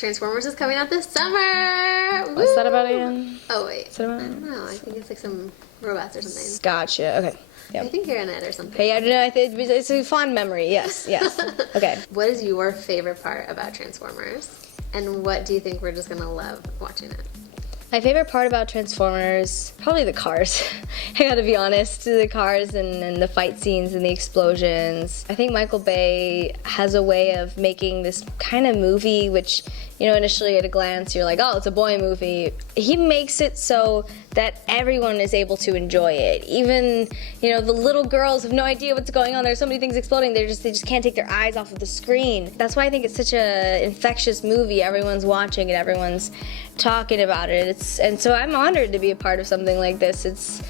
Transformers is coming out this summer. What's that about again? Oh wait, What's that about? I don't know. I think it's like some robots or something. Gotcha. Okay. Yep. I think you're in it or something. Okay, yeah, no, I think it's a fond memory. Yes, yes. Okay. What is your favorite part about Transformers? And what do you think we're just gonna love watching it? My favorite part about Transformers, probably the cars. I gotta be honest, the cars and the fight scenes and the explosions. I think Michael Bay has a way of making this kind of movie, which, you know, initially at a glance you're like, oh, it's a boy movie. He makes it so that everyone is able to enjoy it. Even, you know, the little girls have no idea what's going on. There's so many things exploding. They just can't take their eyes off of the screen. That's why I think it's such a infectious movie. Everyone's watching it. Everyone's talking about it. And so I'm honored to be a part of something like this. It's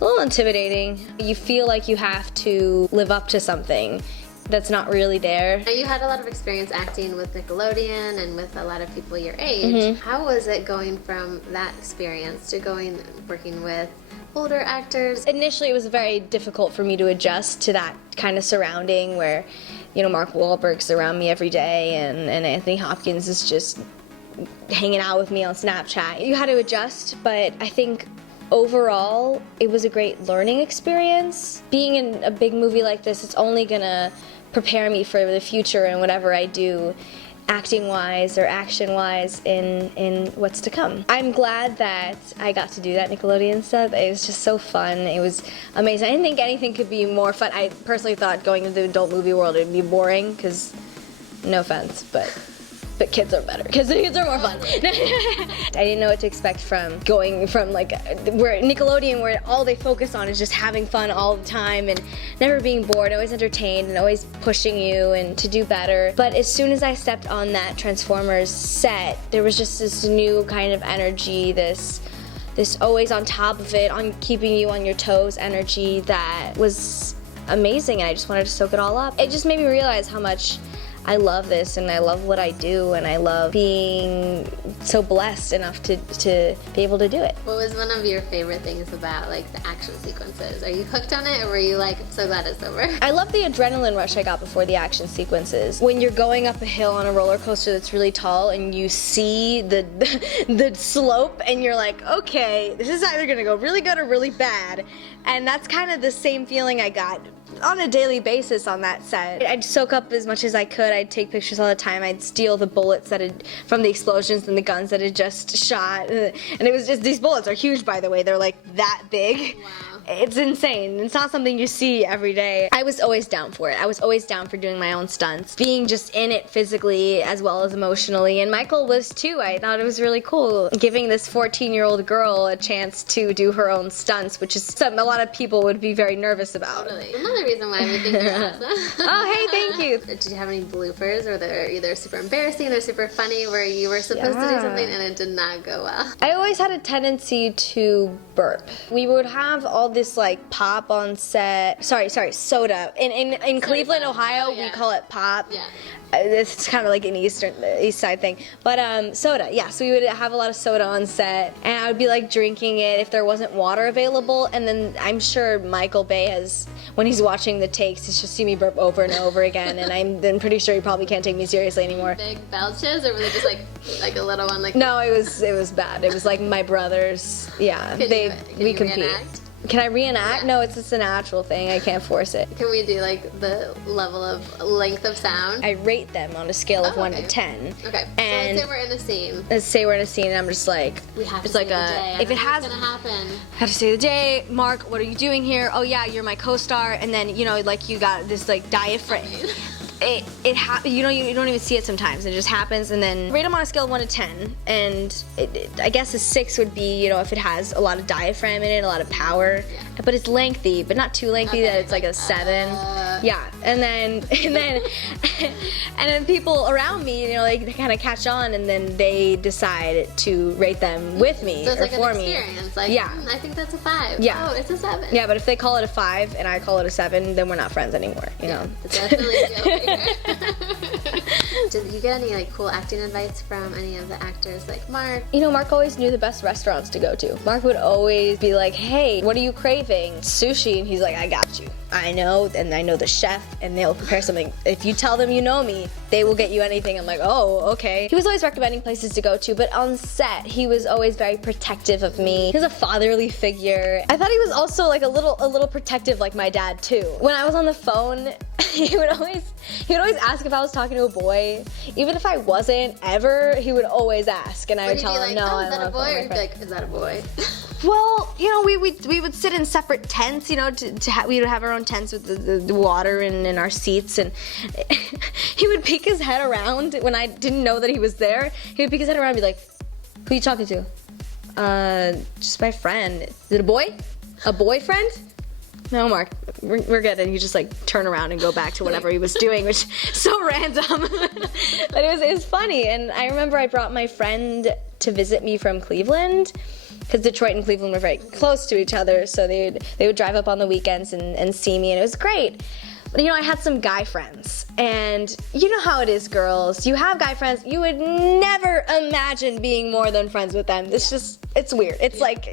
a little intimidating. You feel like you have to live up to something that's not really there. Now, you had a lot of experience acting with Nickelodeon and with a lot of people your age. How was it going from that experience to working with older actors? Initially, it was very difficult for me to adjust to that kind of surrounding where, you know, Mark Wahlberg's around me every day and Anthony Hopkins is just hanging out with me on Snapchat. You had to adjust, but I think overall, it was a great learning experience. Being in a big movie like this, it's only gonna prepare me for the future and whatever I do, acting-wise or action-wise in what's to come. I'm glad that I got to do that Nickelodeon stuff. It was just so fun. It was amazing. I didn't think anything could be more fun. I personally thought going into the adult movie world would be boring, because, no offense, but kids are better, because the kids are more fun. I didn't know what to expect from going from like where Nickelodeon, where all they focus on is just having fun all the time and never being bored, always entertained and always pushing you and to do better. But as soon as I stepped on that Transformers set, there was just this new kind of energy, this always on top of it, on keeping you on your toes energy that was amazing, and I just wanted to soak it all up. It just made me realize how much I love this, and I love what I do, and I love being so blessed enough to be able to do it. What was one of your favorite things about like the action sequences? Are you hooked on it, or were you like, I'm so glad it's over? I love the adrenaline rush I got before the action sequences. When you're going up a hill on a roller coaster that's really tall and you see the slope and you're like, okay, this is either gonna go really good or really bad. And that's kind of the same feeling I got on a daily basis on that set. I'd soak up as much as I could. I'd take pictures all the time. I'd steal the bullets from the explosions and the guns that had just shot. And it was just, these bullets are huge, by the way. They're like that big. Wow. It's insane. It's not something you see every day. I was always down for it. I was always down for doing my own stunts, being just in it physically as well as emotionally. And Michael was too. I thought it was really cool giving this 14-year-old girl a chance to do her own stunts, which is something a lot of people would be very nervous about. Totally. Another reason why we think you're awesome. Oh, hey, thank you. Did you have any bloopers, or they're either super embarrassing or super funny, where you were supposed to do something and it did not go well? I always had a tendency to burp. We would have all this like pop on set. Sorry, soda. In Cleveland, Ohio, we call it pop. Yeah. It's kind of like an east side thing. But soda, yeah. So we would have a lot of soda on set, and I would be like drinking it if there wasn't water available. And then I'm sure Michael Bay has, when he's watching the takes, he's just see me burp over and over again, and I'm then pretty sure he probably can't take me seriously anymore. Big belches, or was it just like a little one? Like no, it was bad. It was like my brothers. Yeah, we compete. Reenact? Can I reenact? Yeah. No, it's just a natural thing. I can't force it. Can we do like the level of length of sound? I rate them on a scale of 1 to okay. 10. Okay. And so let's say we're in a scene. Let's say we're in a scene and I'm just like, We have to it's say like the day. if it has, what's gonna happen? I have to say the day. Mark, what are you doing here? Oh yeah, you're my co-star. And then you know, like you got this like diaphragm. You don't even see it sometimes. It just happens, and then rate them on a scale of 1 to 10. And I guess a 6 would be, you know, if it has a lot of diaphragm in it, a lot of power, but it's lengthy, but not too lengthy that it's like a 7. Yeah, and then people around me, you know, they kind of catch on, and then they decide to rate them with me So it's or like for an me. experience. Like, Yeah. I think that's a 5. Yeah. Oh, it's a 7. Yeah, but if they call it a 5 and I call it a 7, then we're not friends anymore. You know. It's definitely a deal breaker. Did you get any like cool acting advice from any of the actors, like Mark? You know, Mark always knew the best restaurants to go to. Mark would always be like, hey, what are you craving? Sushi. And he's like, I got you. I know, and I know the chef, and they'll prepare something. If you tell them you know me, they will get you anything. I'm like, oh, okay. He was always recommending places to go to, but on set, he was always very protective of me. He was a fatherly figure. I thought he was also like a little protective like my dad too. When I was on the phone, he would always ask if I was talking to a boy. Even if I wasn't ever, he would always ask, and I would tell him, no, oh, is that I'm a boy? Or he'd be like, is that a boy? Well, you know, we would sit in separate tents, you know, we would have our own tents with the water in our seats, and he would peek his head around when I didn't know that he was there. He would peek his head around and be like, who are you talking to? Just my friend. Is it a boy? A boyfriend? No, Mark, we're good. And he just like turn around and go back to whatever he was doing, which is so random. But it was funny. And I remember I brought my friend to visit me from Cleveland, because Detroit and Cleveland were very close to each other, so they would drive up on the weekends and see me, and it was great. But you know, I had some guy friends, and you know how it is, girls. You have guy friends, you would never imagine being more than friends with them. It's weird. It's like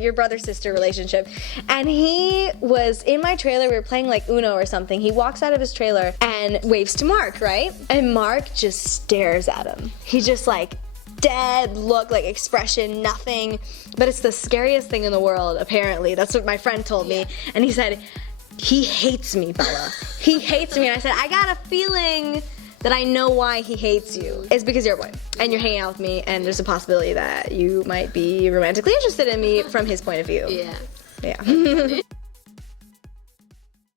your brother-sister relationship. And he was in my trailer, we were playing like Uno or something. He walks out of his trailer and waves to Mark, right? And Mark just stares at him. He just like, dead look, like expression, nothing. But it's the scariest thing in the world, apparently. That's what my friend told me. And he said, he hates me, Bella. He hates me. And I said, I got a feeling that I know why he hates you. It's because you're a boy, and you're hanging out with me, and there's a possibility that you might be romantically interested in me from his point of view. Yeah. Yeah.